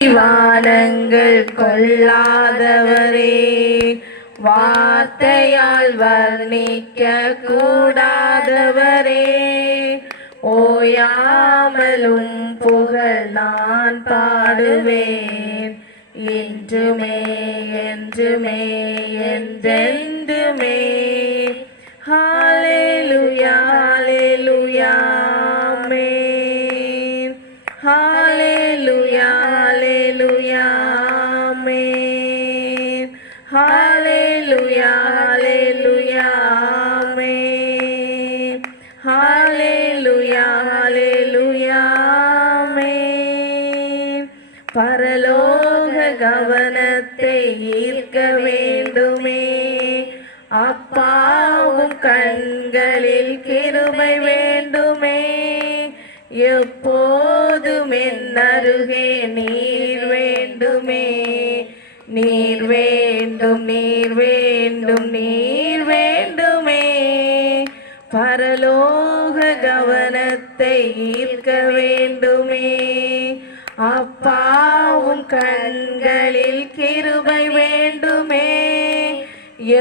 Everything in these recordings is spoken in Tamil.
வானங்கள் கொள்ளாதவரே, வார்த்தையால் வர்ணிக்க கூடாதவரே, ஓயாமலும் புகழ் நான் பாடுவேன், இன்றுமே என்றுமே என்றென்றுமே. ஹல்லேலூயா ஹல்லேலூயா ஆமென். ஹல்லேலூயா ஹல்லேலூயா ஆமென். ஹல்லேலூயா ஹல்லேலூயா ஆமென். ஹல்லேலூயா ஹல்லேலூயா ஆமென். பரலோக கவனத்தை ஈர்க்க வேண்டுமே, அப்பாவும் கண்களில் கிருபை வேண்டுமே, எப்போதும் என் அருகே நீர் வேண்டுமே, நீர் வேண்டும் நீர் வேண்டும் நீர் வேண்டுமே. பரலோக கவனத்தை ஈர்க்க வேண்டுமே, அப்பாவும் கண்களில் கிருபை வேண்டுமே,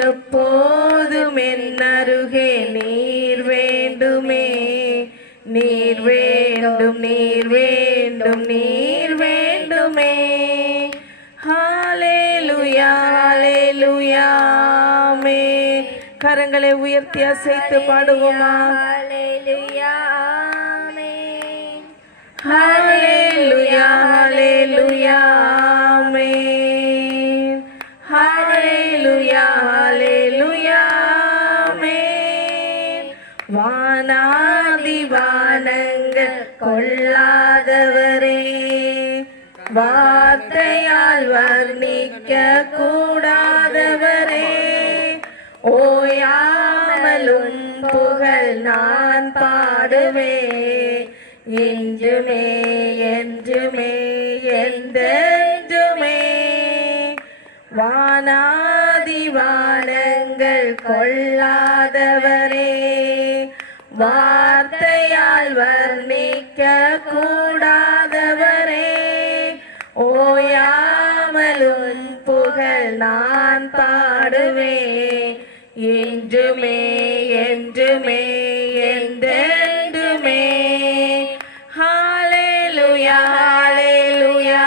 எப்போதும் என் அருகே நீர் வேண்டுமே, நீர் வேண்டும் நீர் வேண்டும் நீர் வேண்டுமே. ஹல்லேலூயா ஹல்லேலூயா ஆமென். கரங்களை உயர்த்தி அசைத்து பாடுவோமா? ஹல்லேலூயா ஆமென். ஹல்லேலூயா ஹல்லேலூயா ஆமென். ஹல்லேலூயா ஹல்லேலூயா ஆமென். வானாதி வானங்கள் கொள்ளாதவரே, வார்த்தையால் வர்ணிக்க கூடாதவரே, ஓயாமலும் புகழ் நான் பாடுவேன், இன்றுமே என்றுமே என்றென்றுமே. வானாதி வானங்கள் கொள்ளாதவரே, வார்த்தையால் வர்ணிக்க கூடாதவரே, ஓயாமலும் புகழ் நான் பாடுவேன், இன்றுமே என்றுமே என்றென்றுமே. ஹல்லேலூயா ஹல்லேலூயா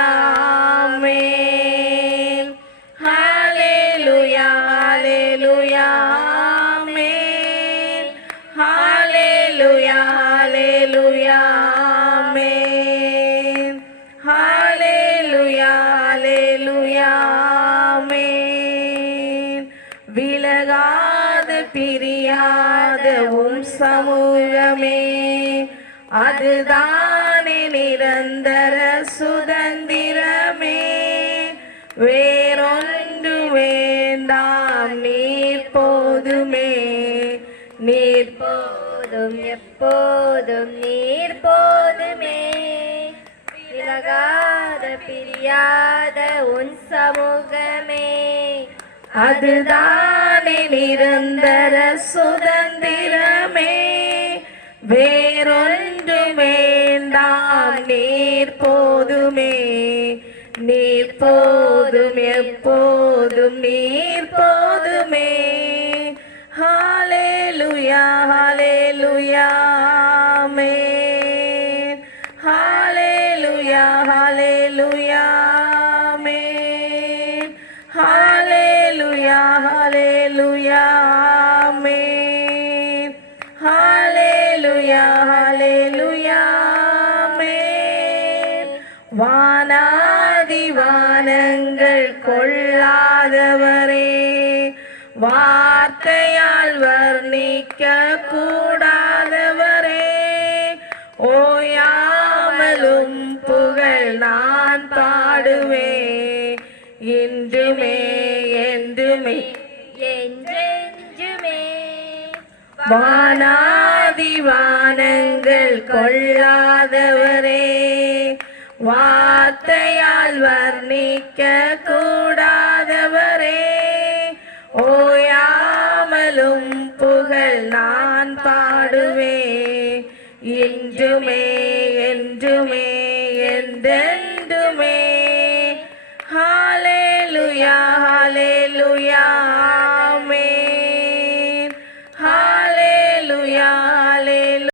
ஆமென். ஹல்லேலூயா ஹல்லேலூயா ஆமென். ஹல்லேலூயா ஹல்லேலூயா ஆமென். ஹல்லேலூயா ஹல்லேலூயா ஆமென். விலகாத பிரியாத உம் சமூகமே, அதுதானே நிரந்தர சுதந்திரமே, வேறொன்று வேண்டாம் நீர் போதுமே, நீர் போதும் எப்போதும் நீர் போதுமே, விலகாத பிரியாத உன் சமூகமே, அதுதானே நிரந்தர சுதந்திரமே, வேறொன்று வேண்டாம் நீர் போதுமே, நீர் போதும் எப்போதும் நீர் போதுமே. ஹல்லேலூயா ஹல்லேலூயா ஆமென். ஹல்லேலூயா ஹல்லேலூயா ஆமென். ஹல்லேலூயா ஹல்லேலூயா ஆமென். ஹல்லேலூயா ஹல்லேலூயா ஆமென். வானாதி வானங்கள் கொள்ளாதவரே, வார்த்தையால் வர்ணிக்க கூடாதவரே, ஓயாமலும் புகழ் நான் பாடுவேன், இன்றுமே என்றுமே என்றென்றுமே. வானாதி வானங்கள் கொள்ளாதவரே, வார்த்தையால் வர்ணிக்க கூடாதவரே, ஓயாமலும் புகழ் நான் பாடுவேன், இன்றுமே என்றுமே என்றென்றுமே. அல்லேலூயா